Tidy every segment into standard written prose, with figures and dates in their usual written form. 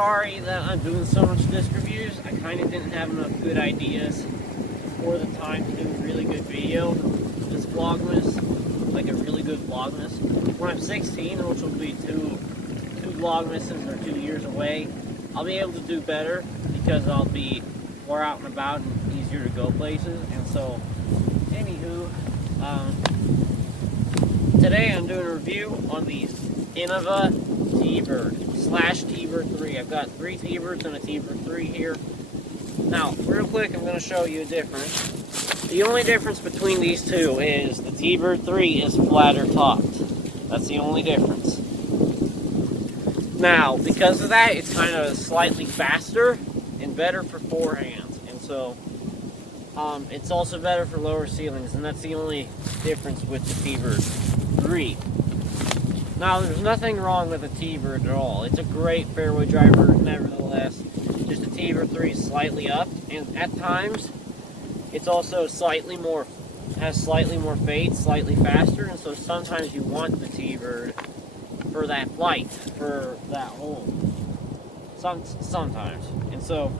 sorry that I'm doing so much disc reviews. I kind of didn't have enough good ideas for the time to do a really good video. This Vlogmas, like a really good Vlogmas. When I'm 16, which will be two Vlogmases or 2 years away, I'll be able to do better because I'll be more out and about and easier to go places. And so, anywho, today I'm doing a review on the Innova Tee-bird / Teebird3. I've got 3 Teebirds and a Teebird3 here. Now, real quick, I'm going to show you a difference. The only difference between these two is the Teebird3 is flatter topped. That's the only difference. Now, because of that, it's kind of slightly faster and better for forehands. And so, it's also better for lower ceilings, and that's the only difference with the Teebird3. Now, there's nothing wrong with the Teebird at all. It's a great fairway driver, nevertheless. Just the Teebird3 is slightly up, and at times, it's also has slightly more fade, slightly faster, and so sometimes you want the Teebird for that flight, for that hole. Sometimes. And so,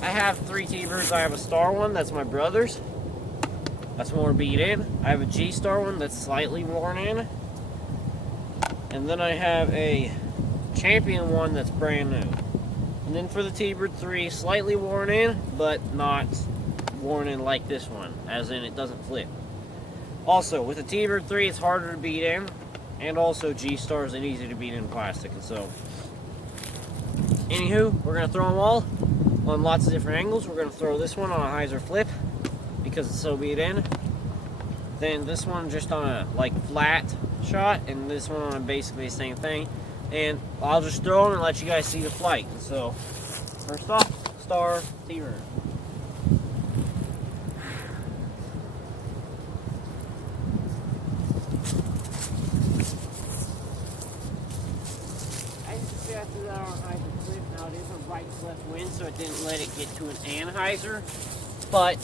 I have 3 Teebirds. I have a star one, that's my brother's. That's more beat in. I have a G-star one that's slightly worn in. And then I have a champion one that's brand new. And then for the Teebird3, slightly worn in, but not worn in like this one, as in it doesn't flip. Also, with the Teebird3, it's harder to beat in, and also G-stars are easy to beat in plastic. And so, anywho, we're going to throw them all on lots of different angles. We're going to throw this one on a hyzer flip, because it's so beat in. Then this one just on a flat shot, and this one on basically the same thing. And I'll just throw them and let you guys see the flight. And so, first off, star Teebird. As you can see, I threw that on a hyzer flip. Now it is a right-left wind, so it didn't let it get to an anhyzer. But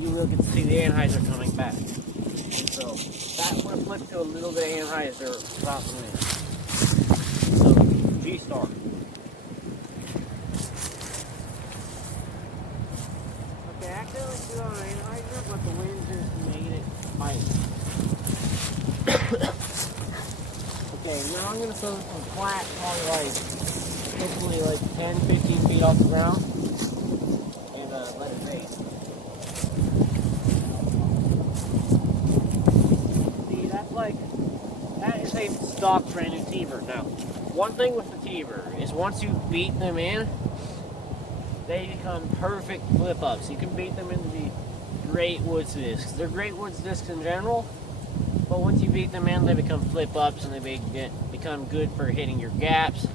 you will get to see the anhyzer coming back. And so that would have flipped to a little bit of anhyzer without the wind. So G-star. Okay, I accidentally threw on an anhyzer, but the wind just made it tight. Okay, now I'm going to throw this on flat, probably hopefully 10, 15 feet off the ground, and let it fade. That is a stock brand new Teebird. Now, one thing with the Teebird is once you beat them in, they become perfect flip-ups. You can beat them into the great woods discs. They're great woods discs in general, but once you beat them in, they become flip-ups and they become good for hitting your gaps.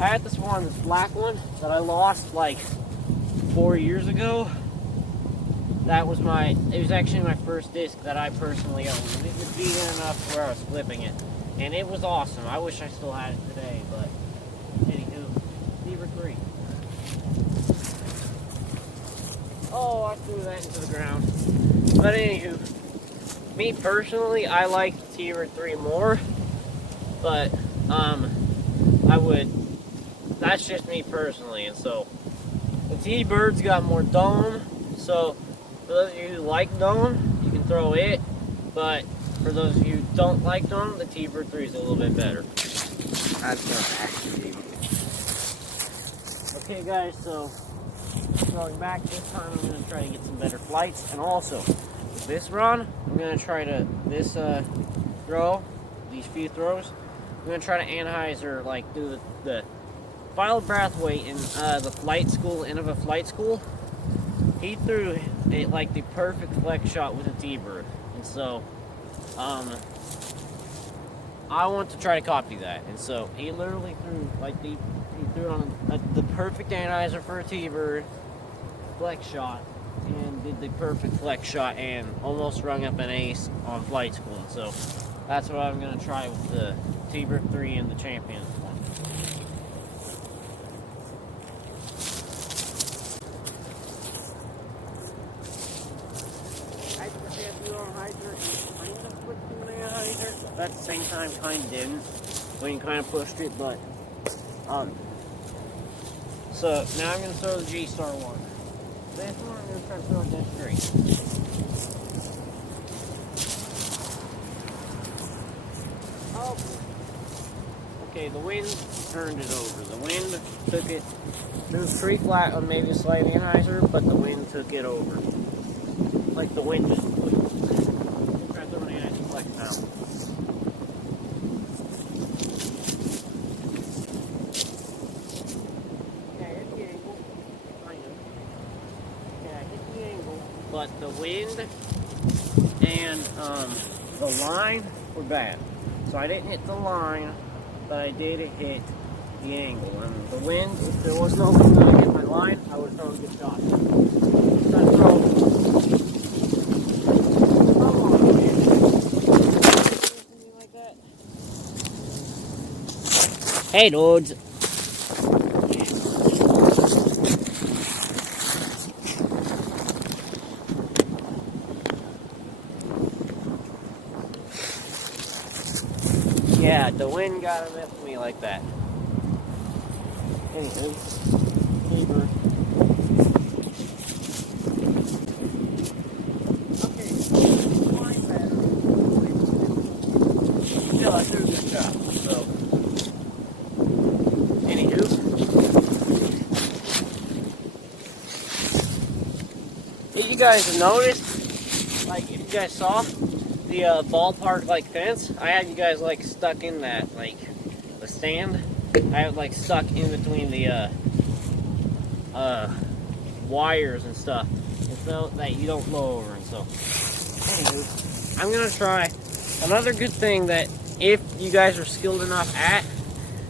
I had this black one, that I lost 4 years ago. It was actually my first disc that I personally owned. And it was beat in enough where I was flipping it. And it was awesome. I wish I still had it today, but anywho, Teebird3. Oh, I threw that into the ground. But anywho, me personally, I like the Teebird3 more. But, that's just me personally. And so, the Teebird's got more dome, so for those of you who like dome, you can throw it, but for those of you who don't like dome, the Teebird3 is a little bit better. That's not actually. Okay guys, so going back this time, I'm going to try to get some better flights, and also, with this run, I'm going to try to, these few throws, I'm going to try to anhyzer, do the Philo Brathwaite in the flight school, Innova Flight School. He threw it the perfect flex shot with a Teebird, and so I want to try to copy that. And so he literally threw he threw it on the perfect anhyzer for a Teebird flex shot, and did the perfect flex shot and almost rung up an ace on flight school. And so that's what I'm going to try with the Teebird3 and the champion one. At the same time, kind of didn't when you kind of pushed it, but So now I'm going to throw the G-Star one. This one I'm going to try to throw Disc 3. Oh. Okay, the wind turned it over. The wind took it. It was pretty flat on maybe a slight anhyzer, but the wind took it over. Like the wind just blew. I'm trying to throw an anhyzer flex now. But the wind and the line were bad. So I didn't hit the line, but I did hit the angle. And the wind, if there was no wind and I hit my line, I would throw a good shot. So I throw. Come on, man. Something like that. Hey, dudes. Yeah, the wind got to mess with me like that. Anywho, Teebird. Okay, flying better. Still, I threw a good shot. So, anywho. If you guys noticed, like if you guys saw, the ballpark like fence, I had you guys like stuck in that, like the stand. I had like stuck in between the wires and stuff, and so that you don't blow over. And so, anywho, I'm gonna try another good thing that if you guys are skilled enough at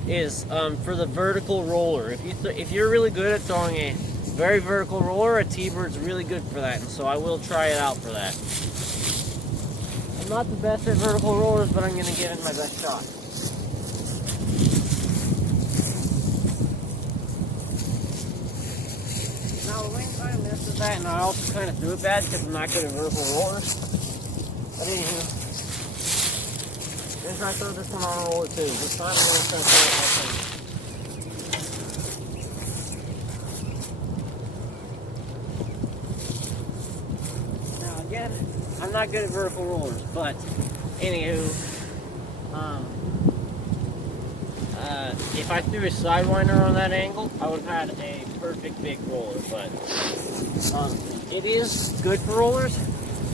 is for the vertical roller. If you're really good at throwing a very vertical roller, a T-bird's really good for that. And so I will try it out for that. I'm not the best at vertical rollers, but I'm going to give it my best shot. Now, the wind kind of messed with that, and I also kind of threw it bad because I'm not good at vertical rollers. But anywho, I'm going to throw this one on a roller too. This time I'm going to try to throw it like this. I'm not good at vertical rollers, but anywho, if I threw a sidewinder on that angle, I would have had a perfect big roller. But it is good for rollers.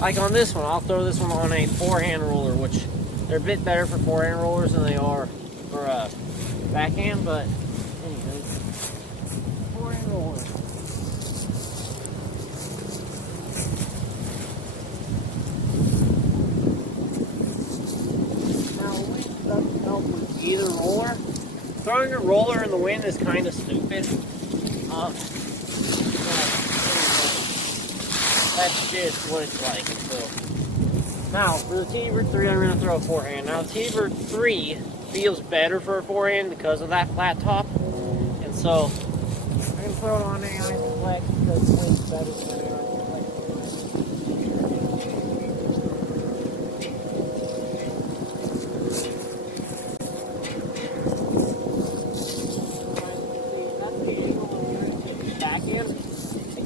Like on this one, I'll throw this one on a forehand roller, which they're a bit better for forehand rollers than they are for backhand. But anywho, forehand roller. Either roller. Throwing a roller in the wind is kind of stupid. That's just what it's like. So now for the Teebird3, I'm going to throw a forehand. Now the Teebird3 feels better for a forehand because of that flat top, and so I'm going to throw it on a nice flex because the wind's better than an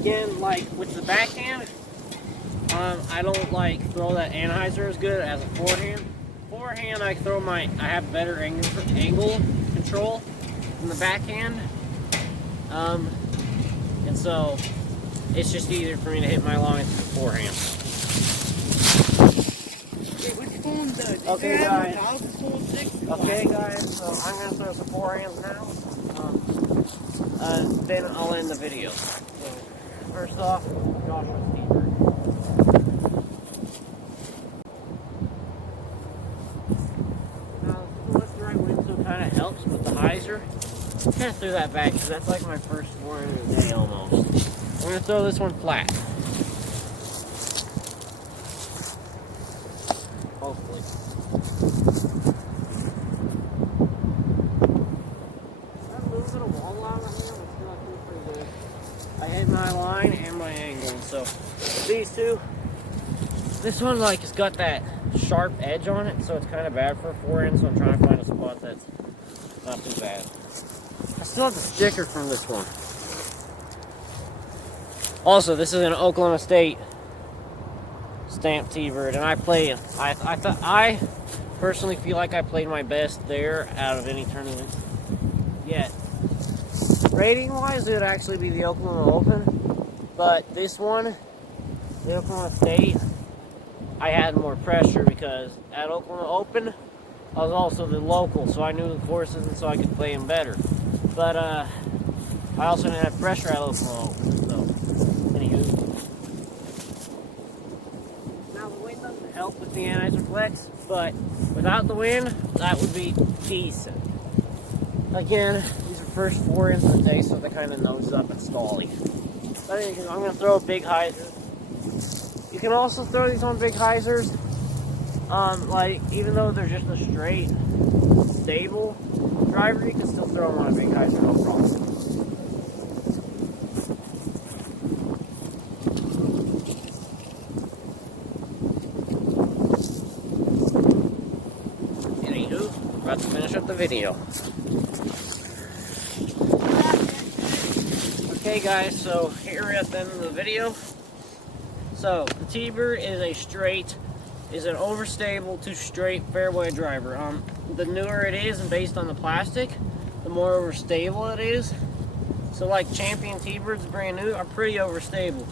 Again, like with the backhand, I don't like throw that anhyzer as good as a forehand. Forehand, I have better angle control than the backhand, and so it's just easier for me to hit my lines with the forehand. Wait, which phone does? Okay, guys. Okay, guys. So I'm gonna throw some forehands now. Then I'll end the video. First off, Joshua's Teebird. Now, this is the right wind, so it kind of helps with the hyzer. I kind of threw that back because that's like my first one of the day almost. I'm going to throw this one flat. Hopefully. I'm moving a wall along right now, but still I feel pretty good. I hit my line and my angle, so these two, this one like has got that sharp edge on it, so it's kind of bad for a forehand, so I'm trying to find a spot that's not too bad. I still have the sticker from this one. Also, this is an Oklahoma State stamped T-bird, and I personally feel like I played my best there out of any tournament yet. Rating-wise, it would actually be the Oklahoma Open, but this one, the Oklahoma State, I had more pressure because at Oklahoma Open, I was also the local, so I knew the courses and so I could play them better. But I also didn't have pressure at Oklahoma Open, so anywho. Now the wind doesn't help with the anti-reflex, but without the wind, that would be decent. Again, these are first 4 ins of the day, so they kind of nose up and stally. But anyway, I'm going to throw a big hyzer. You can also throw these on big hyzers. Like, even though they're just a straight, stable driver, you can still throw them on a big hyzer, no problem. Anywho, about to finish up the video. Okay guys, so here we're at the end of the video. So, the Teebird is an overstable to straight fairway driver. The newer it is, and based on the plastic, the more overstable it is. So like Champion T-birds brand new are pretty overstable,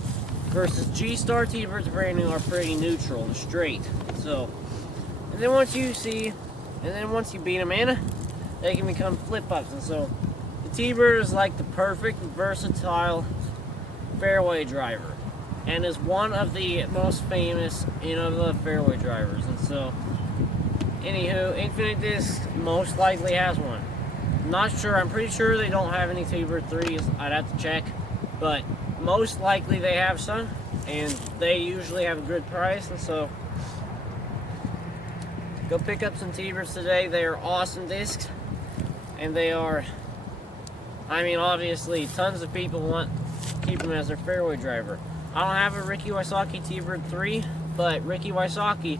versus G-Star T-birds brand new are pretty neutral and straight. So, and then once you beat them in, they can become flip-ups. And so, the T-bird is like the perfect versatile fairway driver, and is one of the most famous Innova fairway drivers. And so, anywho, Aschen-Disc most likely has one. Not sure, I'm pretty sure they don't have any Teebird3s, I'd have to check, but most likely they have some, and they usually have a good price. And so, go pick up some Teebirds today. They are Aschen-Discs, and they are, I mean, obviously tons of people want to keep them as their fairway driver. I don't have a Ricky Wysocki Teebird3, but Ricky Wysocki,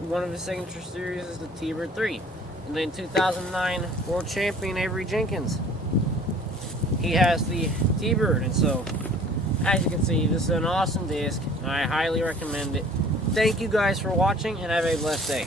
one of his signature series is the Teebird3. And then 2009 World Champion Avery Jenkins, he has the Teebird. And so, as you can see, this is an awesome disc, and I highly recommend it. Thank you guys for watching, and have a blessed day.